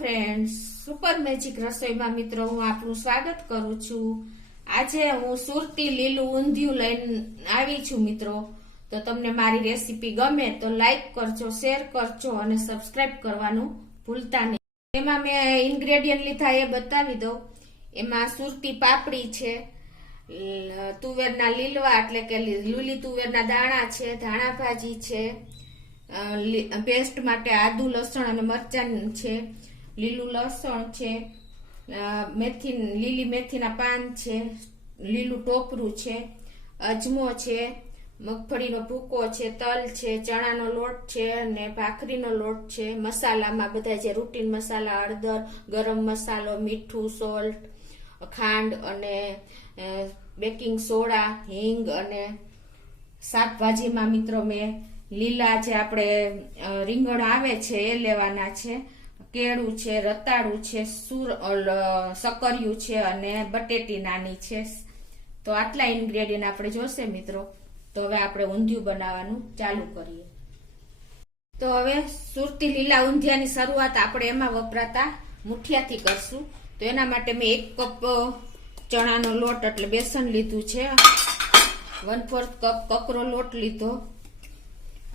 Friends, super magic રસોઈમાં મિત્રો હું આપનું સ્વાગત કરું છું। આજે હું સુરતી લીલું ઊંધિયું લઈને આવી છું મિત્રો। તો તમને મારી રેસીપી ગમે તો લાઈક કરજો, શેર કરજો અને સબસ્ક્રાઇબ કરવાનું ભૂલતા નહીં। એમાં મેં ઇન્ગ્રેડિયન્ટ લીધા એ બતાવી દઉં। એમાં સુરતી પાપડી છે, તુવેરના લીલવા એટલે કે લીલી તુવેરના દાણા છે, ધાણા ભાજી છે, પેસ્ટ માટે આદુ લસણ અને મરચાં છે, લીલું લસણ છે, લીલી મેથીના પાન છે, લીલું ટોપરું છે, અજમો છે, મગફળીનો ભૂકો છે, તલ છે, ચણાનો લોટ છે અને ભાખરીનો લોટ છે। મસાલામાં બધા જે રૂટીન મસાલા હળદર, ગરમ મસાલો, મીઠું, સોલ્ટ, ખાંડ અને બેકિંગ સોડા, હિંગ અને શાકભાજીમાં મિત્રો મેં લીલા જે આપણે રીંગણ આવે છે એ લેવાના છે, કેળું છે, રતાળું છે, સકરિયું છે અને બટેટી નાની છે। તો આટલા ઇન્ગ્રેડિયન્ટ આપણે જોશે મિત્રો। તો હવે આપણે ઊંધિયું બનાવવાનું ચાલુ કરીએ। તો હવે સુરતી લીલા ઊંધિયાની શરૂઆત આપણે એમાં વપરાતા મુઠિયાથી કરશું। તો એના માટે મેં 1 કપ ચણાનો લોટ એટલે બેસન લીધું છે, 1/4 કપ કકરો લોટ લીધો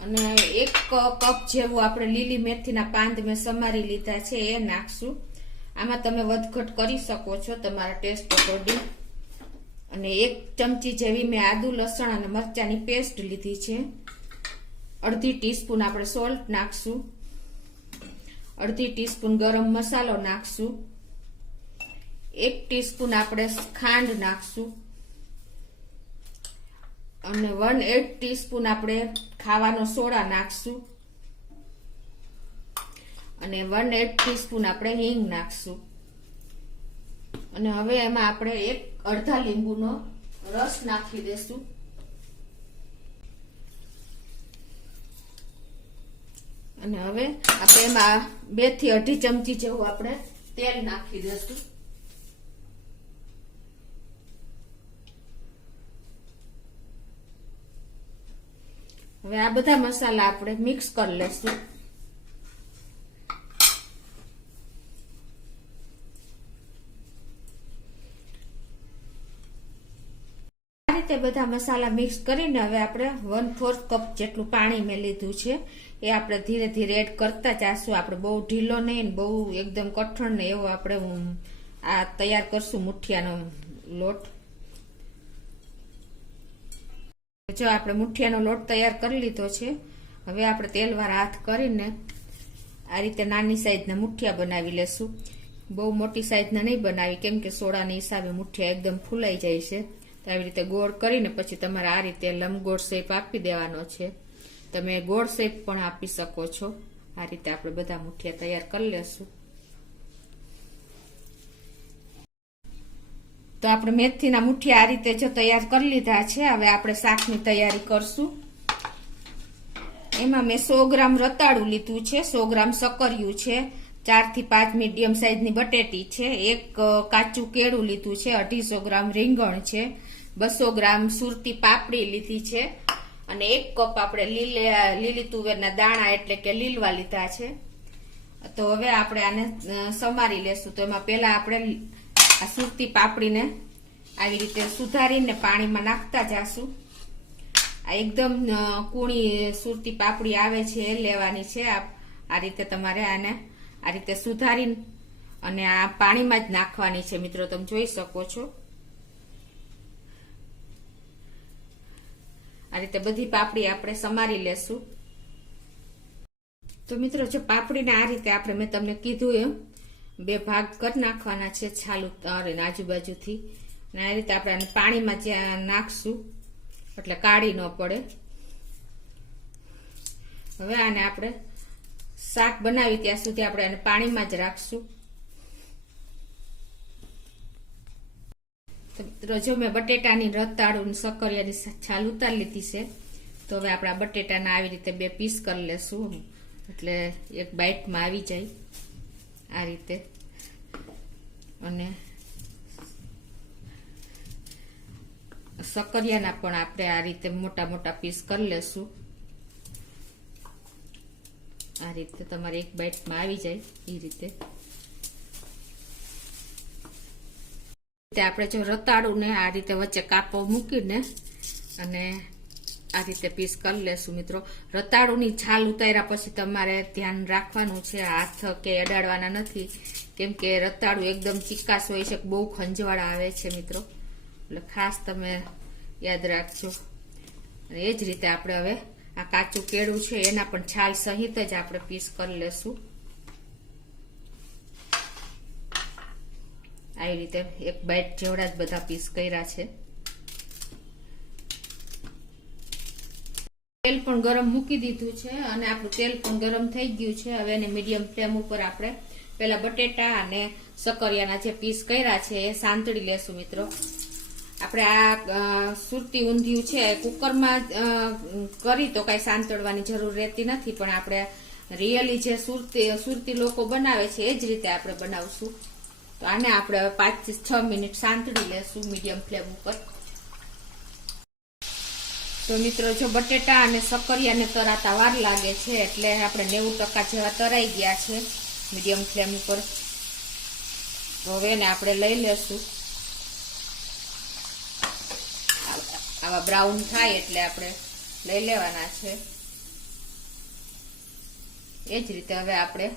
અને 1 કપ જેવું આપણે લીલી મેથીના પાન મેં સમારી લીધા છે એ નાખશું। આમાં તમે વધઘટ કરી શકો છો તમારા ટેસ્ટ અકોર્ડિંગ। અને 1 ચમચી જેવી મેં આદુ લસણ અને મરચાંની પેસ્ટ લીધી છે। અડધી ટીસ્પૂન આપણે સોલ્ટ નાખશું, અડધી ટીસ્પૂન ગરમ મસાલો નાખશું, 1 ટીસ્પૂન આપણે ખાંડ નાખશું અને 1/8 ટીસ્પૂન આપણે ખાવાનો સોડા નાખશું અને 1/8 ટીસ્પૂન આપણે હિંગ નાખશું। અને હવે એમાં આપણે અડધા લીંબુનો રસ નાખી દેશું અને હવે આપણે એમાં 2 થી 2.5 ચમચી જેવું આપણે તેલ નાખી દેશું। હવે આ બધા મસાલા આપણે મિક્સ કરી લેશું। આ રીતે બધા મસાલા મિક્સ કરીને હવે આપણે 1/4 કપ જેટલું પાણી મેં લીધું છે એ આપણે ધીરે ધીરે એડ કરતા જાશું। આપણે બહુ ઢીલો નહીં, બહુ એકદમ કઠણ નહીં એવો આપણે આ તૈયાર કરશું મુઠિયાનો લોટ। જો આપણે મુઠિયાનો લોટ તૈયાર કરી લીધો છે। હવે આપણે તેલવાળા હાથ કરીને આ રીતે નાની સાઈઝના મુઠિયા બનાવી લેશું। બહુ મોટી સાઈઝના નહીં બનાવી, કેમ કે સોડાના હિસાબે મુઠિયા એકદમ ફૂલાઈ જાય છે। તો આવી રીતે ગોળ કરીને પછી તમારે આ રીતે લંબગોળ શેપ આપી દેવાનો છે। તમે ગોળ શેપ પણ આપી શકો છો। આ રીતે આપણે બધા મુઠિયા તૈયાર કરી લેશું। તો આપણે મેથીના મુઠિયા આ રીતે જો તૈયાર કરી લીધા છે। હવે આપણે શાકની તૈયારી કરશું। એમાં મેં 100 ગ્રામ રતાળું લીધું છે, 100 ગ્રામ સકરિયું છે, 4 થી 5 મીડિયમ સાઈઝની બટેટી છે, 1 કાચું કેળું લીધું છે, 250 ગ્રામ રીંગણ છે, 200 ગ્રામ સુરતી પાપડી લીધી છે અને 1 કપ આપણે લીલી તુવેરના દાણા એટલે કે લીલવા લીધા છે। તો હવે આપણે આને સમારી લેશું। તો એમાં પહેલા આપણે આ સુરતી પાપડીને આવી રીતે સુધારીને પાણીમાં નાખતા જાશું। આ એકદમ કૂણી સુરતી પાપડી આવે છે એ લેવાની છે। આ રીતે તમારે આને આ રીતે સુધારીને અને આ પાણીમાં જ નાખવાની છે મિત્રો, તમે જોઈ શકો છો। આ રીતે બધી પાપડી આપણે સમારી લેશું। તો મિત્રો જો પાપડીને આ રીતે આપણે મેં તમને કીધું એમ 2 ભાગ કરી નાખવાના છે, છાલ ઉતારીને આજુબાજુથી। અને આ રીતે આપણે આને પાણીમાં જ્યાં નાખશું એટલે કાળી ન પડે। હવે આને આપણે શાક બનાવી ત્યાં સુધી આપણે આને પાણીમાં જ રાખશું। તો મિત્રો જો મેં બટેટાની રતાળું સકરિયાની છાલ ઉતારી લીધી છે। તો હવે આપણે આ બટેટાના આવી રીતે 2 પીસ કરી લેશું એટલે એક બાઈટમાં આવી જાય આ રીતે। અને સકરિયાના પણ આપણે આ રીતે મોટા મોટા પીસ કરી લેશું। આ રીતે તમારે એક બાઈટમાં આવી જાય એ રીતે। આપણે જો રતાળું ને આ રીતે વચ્ચે કાપો મૂકીને અને આ રીતે પીસ કરી લેશું મિત્રો. રતાળુની છાલ ઉતાર્યા પછી તમારે ધ્યાન રાખવાનું છે, હાથ કે અડાડવાના નથી, કેમ કે રતાળું એકદમ ચીકાશ હોય છે, બહુ ખંજવાળા આવે છે મિત્રો, એટલે ખાસ તમે યાદ રાખજો. અને એ જ રીતે આપણે હવે આ કાચું કેળું છે એના પણ છાલ સહિત જ આપણે પીસ કરી લેશું. આવી રીતે એક બાઈટ જેવડા જ બધા પીસ કર્યા છે. તેલ પણ ગરમ મૂકી દીધું છે અને આપણું તેલ પણ ગરમ થઈ ગયું છે. હવે એને મીડિયમ ફ્લેમ ઉપર આપણે પેલા બટેટા અને સકરિયાના જે પીસ કર્યા છે એ સાંતળી લેશું મિત્રો. આપણે આ સુરતી ઊંધિયું છે કુકરમાં કરી તો કઈ સાંતળવાની જરૂર રહેતી નથી, પણ આપણે રિયલી જે સુરતી લોકો બનાવે છે એ જ રીતે આપણે બનાવશું. તો આને આપણે 5 થી 6 મિનિટ સાંતળી લેશું મીડિયમ ફ્લેમ ઉપર. તો મિત્રો જો બટેટા અને સકરિયાને તરાતા વાર લાગે છે, એટલે આપણે 90% જેવા તરાઈ ગયા છે મીડિયમ ફ્લેમ ઉપર. તો હવે એને આપણે લઈ લેશું. આવા બ્રાઉન થાય એટલે આપણે લઈ લેવાના છે. એ જ રીતે હવે આપણે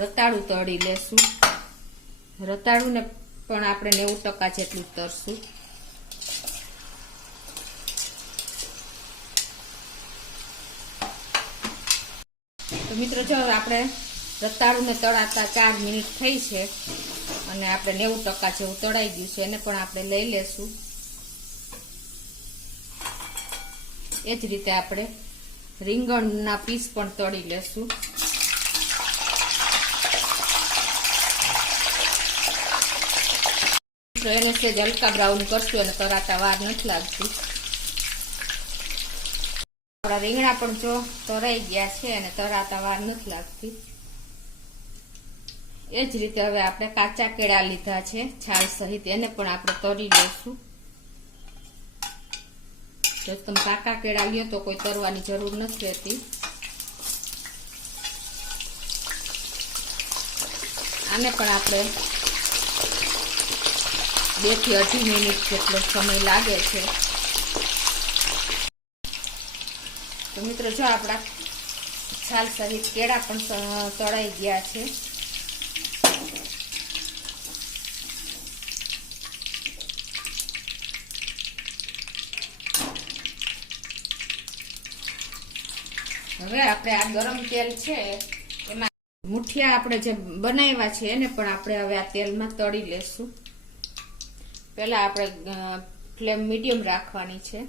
રતાળું તળી લેશું. રતાળુને પણ આપણે 90% જેટલું તરશું. તો મિત્રો જો આપણે રતાળુને તળાતા 4 મિનિટ થઈ છે અને આપણે 90% જેવું તળાઈ ગયું છે. એને પણ આપણે લઈ લેશું. એ જ રીતે આપણે રીંગણના પીસ પણ તળી લેશું. એને સેજ હલકા બ્રાઉન કરશું અને તરાતા વાર નથી લાગતી. આપણા રીંગણા પણ જો તરાઈ ગયા છે અને તરાતા વાર નથી લાગતી. એ જ રીતે હવે આપણે કાચા કેળા લીધા છે છાલ સહિત, એને પણ આપણે તળી લેશું. જો તમે પાકા કેળા લ્યો તો કોઈ તરવાની જરૂર નથી રહેતી. આને પણ આપણે 2 થી 2.5 મિનિટ જેટલો સમય લાગે છે. તો મિત્રો જો આપણા છાલ સહિત કેળા પણ તળાઈ ગયા છે. હવે આપણે આ ગરમ તેલ છે એમાં મુઠિયા આપણે જે બનાવ્યા છે એને પણ આપણે હવે આ તેલમાં તળી લેશું. પહેલા આપણે ફ્લેમ મીડિયમ રાખવાની છે.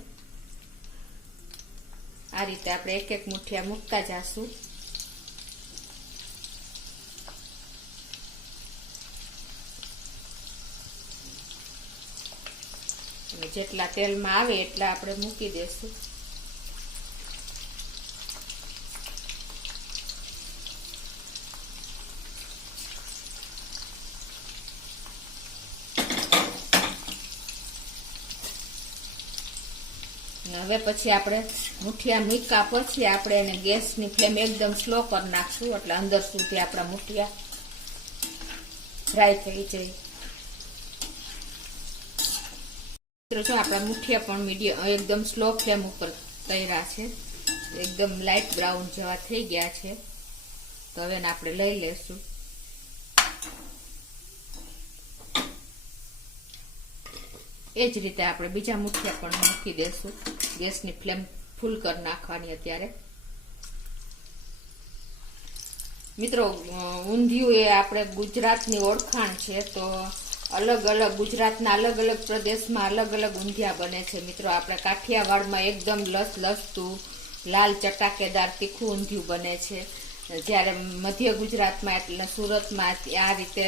આ રીતે આપણે એક એક મુઠિયા મૂકતા જાશું. જેટલા તેલમાં આવે એટલા આપણે મૂકી દેશું. હવે પછી આપણે મુઠિયા મૂક્યા પછી આપણે એને ગેસની ફ્લેમ એકદમ સ્લો કરી નાખશું, એટલે અંદર સુધી આપણા મુઠિયા ફ્રાય થઈ જાય. જો આપણા મુઠિયા પણ મીડિયમ એકદમ સ્લો ફ્લેમ ઉપર તળ્યા છે, એકદમ લાઇટ બ્રાઉન જેવા થઈ ગયા છે. તો હવે એને આપણે લઈ લેશું. એ જ રીતે આપણે બીજા મુઠિયા પણ મૂકી દેશું. ગેસની ફ્લેમ ફૂલ કરી નાખવાની અત્યારે. મિત્રો ઊંધિયું એ આપણે ગુજરાતની ઓળખાણ છે, તો અલગ અલગ ગુજરાતના અલગ અલગ પ્રદેશમાં અલગ અલગ ઊંધિયા બને છે. મિત્રો આપણે કાઠિયાવાડમાં એકદમ લસતું લાલ ચટાકેદાર તીખું ઊંધિયું બને છે, જ્યારે મધ્ય ગુજરાતમાં એટલે સુરતમાં આ રીતે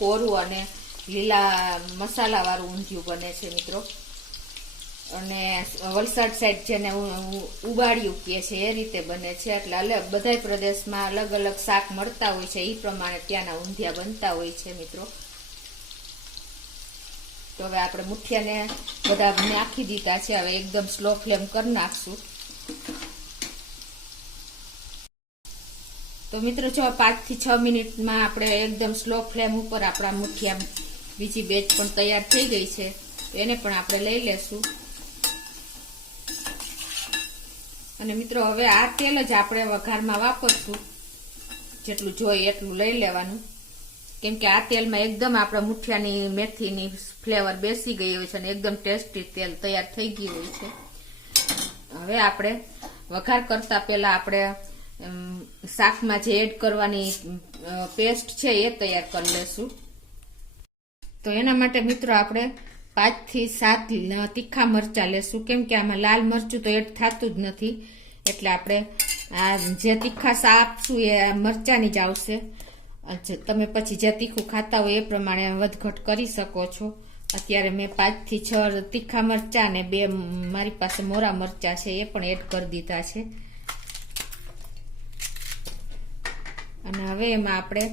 કોરું અને લીલા મસાલાવાળું ઊંધિયું બને છે મિત્રો. અને વલસાડ સાઈડ જેને ઉબાડિયું કહે છે એ રીતે બને છે. એટલે બધા પ્રદેશમાં અલગ અલગ શાક મળતા હોય છે, એ પ્રમાણે ત્યાંના ઊંધિયા બનતા હોય છે મિત્રો. તો હવે આપણે મુઠિયાને બધા નાખી દીધા છે. હવે એકદમ સ્લો ફ્લેમ કરી નાખશું. તો મિત્રો જો 5 થી 6 મિનિટમાં આપણે એકદમ સ્લો ફ્લેમ ઉપર આપણા મુઠિયા બીજી બેચ પણ તૈયાર થઈ ગઈ છે, એને પણ આપણે લઈ લેશું. અને મિત્રો હવે આ તેલ જ આપણે વઘારમાં વાપરશું. જેટલું જોઈએ એટલું લઈ લેવાનું, કેમ કે આ તેલમાં એકદમ આપણા મુઠિયાની મેથીની ફ્લેવર બેસી ગઈ હોય છે અને એકદમ ટેસ્ટી તેલ તૈયાર થઈ ગયું હોય છે. હવે આપણે વઘાર કરતા પહેલા આપણે શાકમાં જે એડ કરવાની પેસ્ટ છે એ તૈયાર કરી લેશું. તો એના માટે મિત્રો આપણે 5 થી 7 તીખા મરચા લેશું, કેમ કે આમાં લાલ મરચું તો એડ થતું જ નથી, એટલે આપણે આ જે તીખા સાપશું એ મરચાની જ આવશે. તમે પછી જે તીખું ખાતા હોય એ પ્રમાણે વધઘટ કરી શકો છો. અત્યારે મેં 5 થી 6 તીખા મરચા ને 2 મારી પાસે મોરા મરચા છે એ પણ એડ કરી દીધા છે. અને હવે એમાં આપણે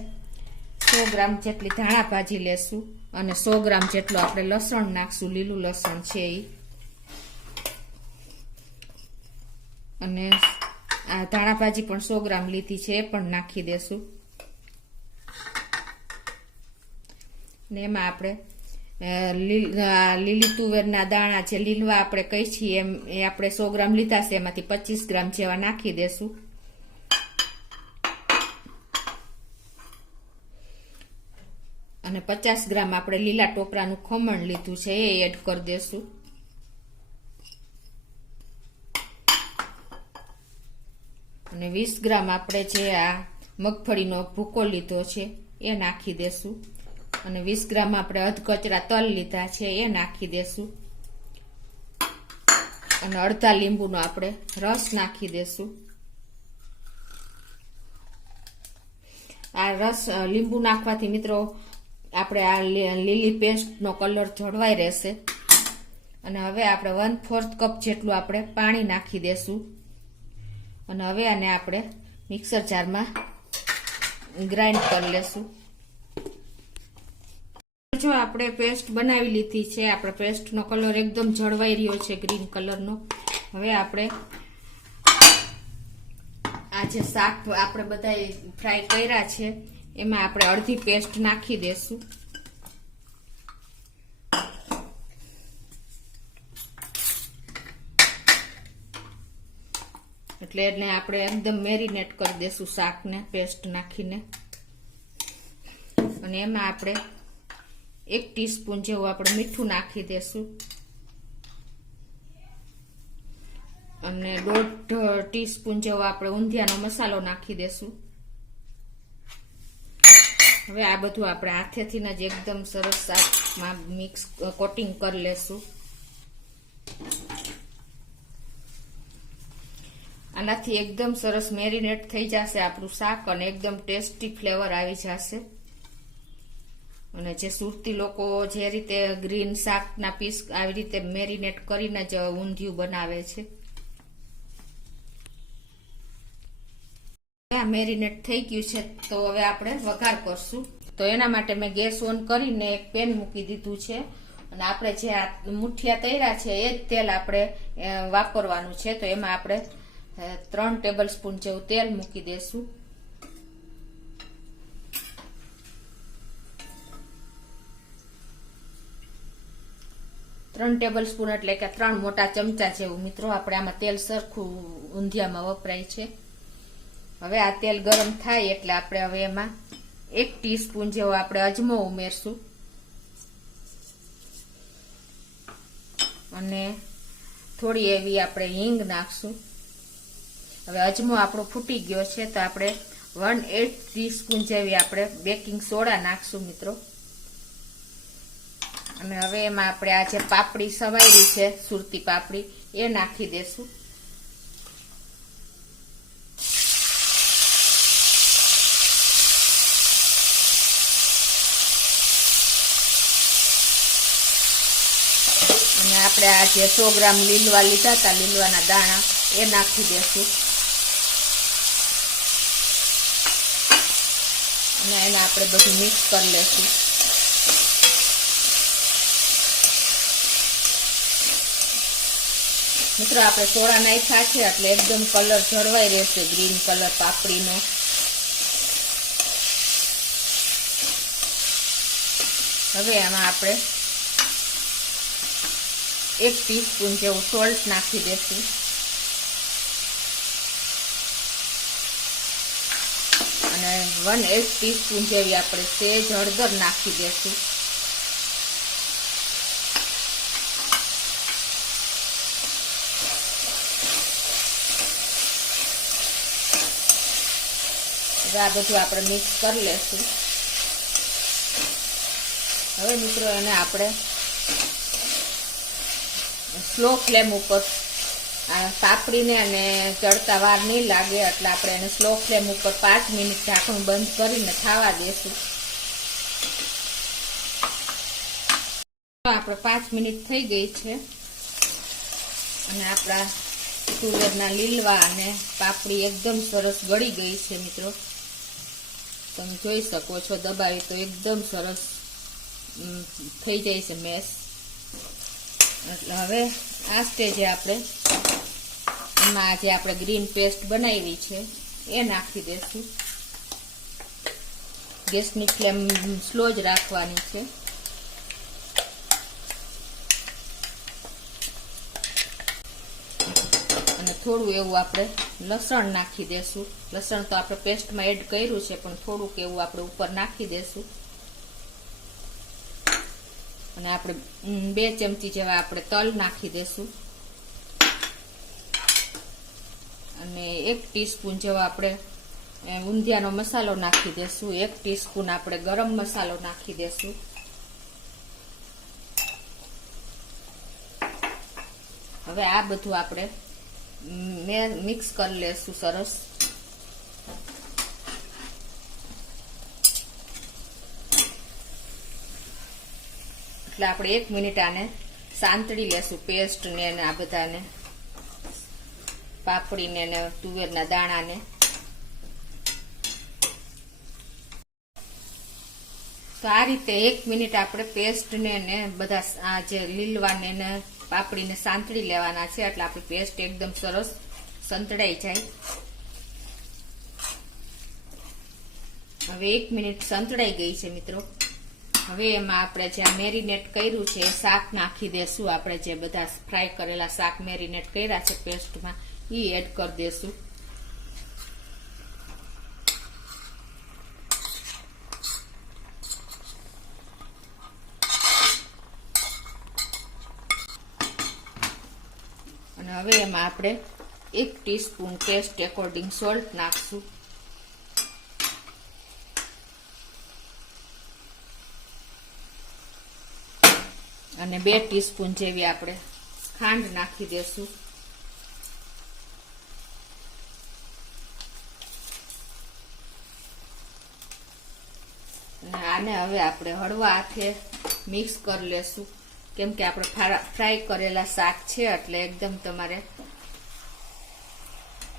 100 ગ્રામ જેટલી ધાણા ભાજી લેશું અને 100 ગ્રામ જેટલું આપણે લસણ નાખશું, લીલું લસણ છે એ. અને આ ધાણા ભાજી પણ 100 ગ્રામ લીધી છે એ પણ નાખી દેશું. ને એમાં આપણે લીલી તુવેરના દાણા જે લીલવા આપણે કહી છીએ એમ એ આપણે 100 ગ્રામ લીધા છે, એમાંથી 25 ગ્રામ જેવા નાખી દેશું. અને 50 ગ્રામ આપણે લીલા ટોપરાનું ખમણ લીધું છે એ એડ કરી દેશું. અને 20 ગ્રામ આપણે જે આ મગફળીનો ભૂકો લીધો છે એ નાખી દેશું. અને 20 ગ્રામ આપણે અધકચરા તલ લીધા છે એ નાખી દેશું. અને અડધા લીંબુનો આપણે રસ નાખી દેશું. આ રસ લીંબુ નાખવાથી મિત્રો આપણે આ લીલી પેસ્ટનો કલર જળવાઈ રહેશે. અને હવે આપણે 1/4 કપ જેટલું આપણે પાણી નાખી દેશું. અને હવે આને આપણે મિક્સર જારમાં ગ્રાઇન્ડ કરી લેશું. જો આપણે પેસ્ટ બનાવી લીધી છે, આપણે પેસ્ટનો કલર એકદમ જળવાઈ રહ્યો છે ગ્રીન કલરનો. હવે આપણે આ જે શાક આપણે બધા ફ્રાય કર્યા છે એમાં આપણે અડધી પેસ્ટ નાખી દેશું. એટલે એને આપણે એકદમ મેરિનેટ કરી દેશું શાકને પેસ્ટ નાખીને. અને એમાં આપણે 1 ટીસ્પૂન જેવું આપણે મીઠું નાખી દેશું. અને 1.5 ટીસ્પૂન જેવો આપણે ઊંધિયાનો મસાલો નાખી દેશું. હવે આ બધું આપણે હાથેથી જ એકદમ સરસ શાકમાં મિક્સ કોટિંગ કરી લેશું. આનાથી એકદમ સરસ મેરિનેટ થઈ જશે આપણું શાક અને એકદમ ટેસ્ટી ફ્લેવર આવી જશે. અને જે સુરતી લોકો જે રીતે ગ્રીન શાકના પીસ આવી રીતે મેરિનેટ કરીને જ ઊંધિયું બનાવે છે. આ મેરિનેટ થઈ ગયું છે, તો હવે આપણે વઘાર કરશું. તો એના માટે મેં ગેસ ઓન કરીને એક પેન મૂકી દીધું છે. અને આપણે જે આ મુઠિયા તળ્યા છે એ જ તેલ આપણે વાપરવાનું છે. તો એમાં આપણે 3 ટેબલ સ્પૂન જેવું તેલ મૂકી દેશું. ત્રણ ટેબલ સ્પૂન એટલે કે 3 મોટા ચમચા જેવું મિત્રો આપણે આમાં તેલ સરખું ઊંધિયામાં વપરાય છે. હવે આ તેલ ગરમ થાય એટલે આપણે હવે એમાં 1 ટીસ્પૂન જેવો આપણે અજમો ઉમેરશું. અને થોડી એવી આપણે હિંગ નાખશું. હવે અજમો આપણો ફૂટી ગયો છે, તો આપણે 1/8 ટીસ્પૂન જેવી આપણે બેકિંગ સોડા નાખશું મિત્રો. અને હવે એમાં આપણે આ જે પાપડી સવારી છે સુરતી પાપડી એ નાખી દેશું. અને આપણે આ જે 100 ગ્રામ લીલવા લીધા હતા, લીલવાના દાણા એ નાખી દેશું. અને એને આપણે બધું મિક્સ કરી લેશું. મિત્રો આપણે સોડા નાખ્યા છે એટલે એકદમ કલર જળવાઈ રહેશે, ગ્રીન કલર પાપડીનો. હવે આમાં આપણે 1 ટીસ્પૂન જેવું સોલ્ટ નાખી દેશું અને 1/8 ટીસ્પૂન જેવી આપણે સેજ હળદર નાખી દેશું. આ બધું આપણે મિક્સ કરી લેશું. હવે મિત્રો એને આપણે સ્લો ફ્લેમ ઉપર પાપડીને અને ચડતા વાર નહીં લાગે એટલે આપણે એને સ્લો ફ્લેમ ઉપર 5 મિનિટ ઢાંકણું બંધ કરીને થવા દેશું. આપણે 5 મિનિટ થઈ ગઈ છે અને આપણા તુવેરના લીલવા અને પાપડી એકદમ સરસ ગળી ગઈ છે મિત્રો. તમે જોઈ શકો છો, દબાવી તો એકદમ સરસ થઈ જાય છે મેશ. એટલે હવે આ સ્ટેજે આપણે એમાં જે આપણે ગ્રીન પેસ્ટ બનાવી છે એ નાખી દેશું. ગેસની ફ્લેમ સ્લો જ રાખવાની છે. અને થોડું એવું આપણે લસણ નાખી દેશું. લસણ તો આપણે પેસ્ટમાં એડ કર્યું છે પણ થોડુંક એવું આપણે ઉપર નાખી દેશું. અને આપણે 2 ચમચી જેવા આપણે તલ નાખી દેશું અને 1 ટીસ્પૂન જેવો આપણે ઊંધિયાનો મસાલો નાખી દેશું. 1 ટીસ્પૂન આપણે ગરમ મસાલો નાખી દેશું. હવે આ બધું આપણે મિક્સ કરી લેશું સરસ. એટલે આપણે 1 મિનિટ આને સાંતળી લેશું, પેસ્ટ ને આ બધાને, પાપડીને ને તુવેરના દાણાને. તો આ રીતે 1 મિનિટ આપણે પેસ્ટને ને બધા આ જે લીલવાને ને પાપડીને સાંતળી લેવાના છે એટલે આપણી પેસ્ટ એકદમ સરસ સંતળાઈ જાય. હવે 1 મિનિટ સંતળાઈ ગઈ છે મિત્રો. હવે એમાં આપણે જે મેરિનેટ કર્યું છે એ શાક નાખી દેશું. આપણે જે બધા ફ્રાય કરેલા શાક મેરિનેટ કર્યા છે પેસ્ટમાં એ એડ કરી દેશું. અને હવે એમાં આપણે 1 ટીસ્પૂન ટેસ્ટ એકોર્ડિંગ સોલ્ટ નાખશું. અને 2 ટીસ્પૂન જેવી આપણે ખાંડ નાખી દેશું. અને આને હવે આપણે હળવા હાથે મિક્સ કરી લેશું, કેમ કે આપણે ફ્રાય કરેલા શાક છે એટલે એકદમ તમારે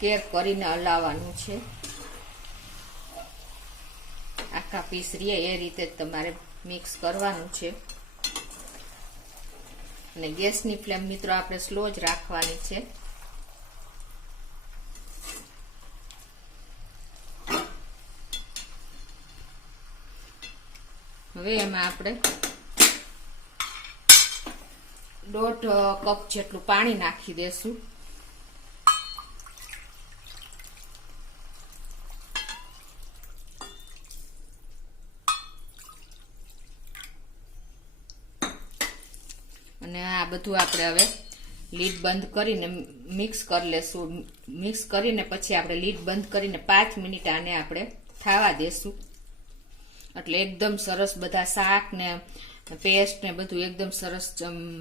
કેર કરીને હલાવવાનું છે. આખા પીસ રહે એ રીતે જ તમારે મિક્સ કરવાનું છે. અને ગેસની ફ્લેમ મિત્રો આપણે સ્લો જ રાખવાની છે. હવે એમાં આપણે 1.5 કપ જેટલું પાણી નાખી દેશું. અને આ બધું આપણે હવે લીડ બંધ કરીને મિક્સ કરી લેશું. મિક્સ કરીને પછી આપણે લીડ બંધ કરીને 5 મિનિટ આને આપણે થવા દેશું. એટલે એકદમ સરસ બધા શાક ને પેસ્ટ ને બધું એકદમ સરસ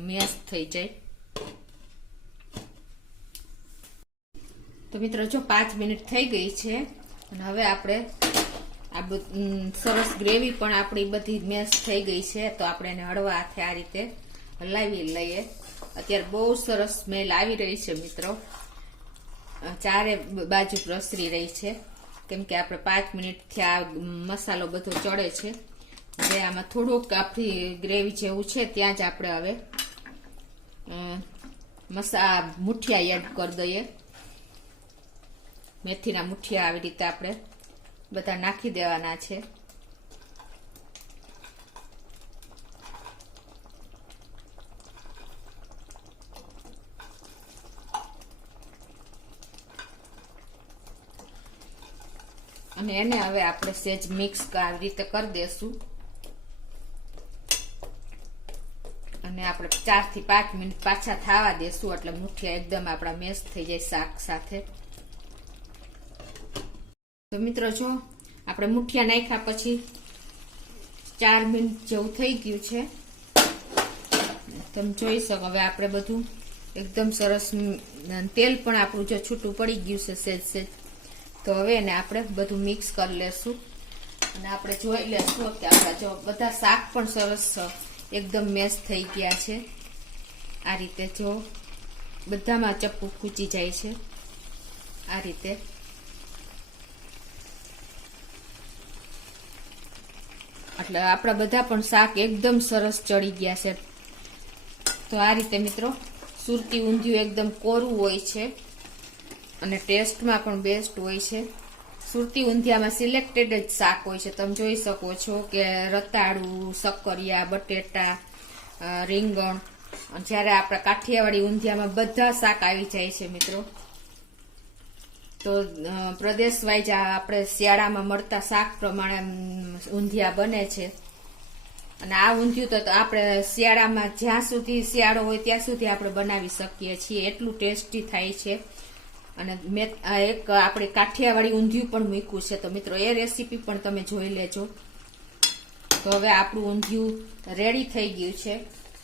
મેશ થઈ જાય. તો મિત્રો જો 5 મિનિટ થઈ ગઈ છે અને હવે આપણે આ સરસ ગ્રેવી પણ આપણી બધી મેશ થઈ ગઈ છે. તો આપણે એને હળવા હાથે આ રીતે હલાવી લઈએ. અત્યારે બહુ સરસ સ્મેલ આવી રહી છે મિત્રો. ચારે બાજુ પ્રસરી રહી છે, કેમ કે આપણે 5 મિનિટથી આ મસાલો બધો ચડે છે. હવે આમાં થોડુંક આપણી ગ્રેવી જેવું છે ત્યાં જ આપણે હવે મુઠિયા એડ કરી દઈએ. મેથીના મુઠિયા આવી રીતે આપણે બધા નાખી દેવાના છે. અને એને હવે આપણે સેજ મિક્સ આવી રીતે કરી દેશું અને આપણે 4 થી 5 મિનિટ પાછા થવા દેશું એટલે મુઠિયા એકદમ આપણા મેશ થઈ જાય શાક સાથે. તો મિત્રો જો આપણે મુઠિયા નાખ્યા પછી 4 મિનિટ જેવું થઈ ગયું છે. તમે જોઈ શકો હવે આપણે બધું એકદમ સરસ તેલ પણ આપણું જો છૂટું પડી ગયું છે સેજ સેજ. તો હવે એને આપણે બધું મિક્સ કરી લેશું અને આપણે જોઈ લેશું કે આપણા જો બધા શાક પણ સરસ એકદમ મેશ થઈ ગયા છે. આ રીતે જો બધામાં ચપ્પુ ખૂંચી જાય છે આ રીતે. એટલે આપણા બધા પણ શાક એકદમ સરસ ચડી ગયા છે. તો આ રીતે મિત્રો સુરતી ઊંધિયું એકદમ કોરું હોય છે અને ટેસ્ટમાં પણ બેસ્ટ હોય છે. સુરતી ઊંધિયામાં સિલેક્ટેડ જ શાક હોય છે. તમે જોઈ શકો છો કે રતાળું, શક્કરિયા, બટેટા, રીંગણ. જ્યારે આપણા કાઠિયાવાડી ઊંધિયામાં બધા શાક આવી જાય છે મિત્રો. તો પ્રદેશ વાઇઝ આપણે શિયાળામાં મળતા શાક પ્રમાણે ઊંધિયા બને છે. અને આ ઊંધિયું તો આપણે શિયાળામાં જ્યાં સુધી શિયાળો હોય ત્યાં સુધી આપણે બનાવી શકીએ છીએ. એટલું ટેસ્ટી થાય છે. અને મેં એક આપણે કાઠિયાવાડી ઊંધિયું પણ મૂક્યું છે. તો મિત્રો એ રેસીપી પણ તમે જોઈ લેજો. તો હવે આપણું ઊંધિયું રેડી થઈ ગયું છે.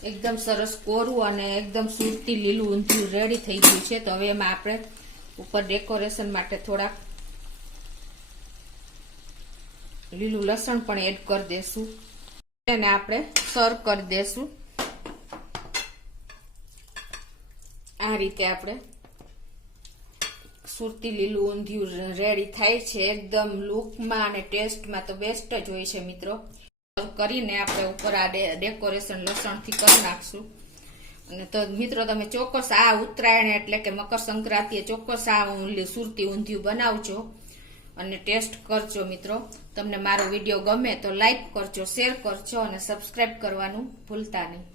એકદમ સરસ કોરું અને એકદમ સુરતી લીલું ઊંધિયું રેડી થઈ ગયું છે. તો હવે એમાં આપણે ઉપર ડેકોરેશન માટે થોડાક લીલું લસણ પણ એડ કરી દેશું. એને આપણે સર્વ કરી દેશું. આ રીતે આપણે સુરતી લીલું ઊંધિયું રેડી થાય છે. એકદમ લુકમાં અને ટેસ્ટમાં તો બેસ્ટ જ હોય છે મિત્રો. કરીને આપણે ઉપર આ ડેકોરેશન લસણથી કરી નાખશું. અને તો મિત્રો તમે ચોક્કસ આ ઉત્તરાયણ એટલે કે મકર સંક્રાંતિએ ચોક્કસ આ સુરતી ઊંધિયું બનાવજો અને ટેસ્ટ કરજો મિત્રો. તમને મારો વિડીયો ગમે તો લાઈક કરજો, શેર કરજો અને સબસ્ક્રાઈબ કરવાનું ભૂલતા નહીં.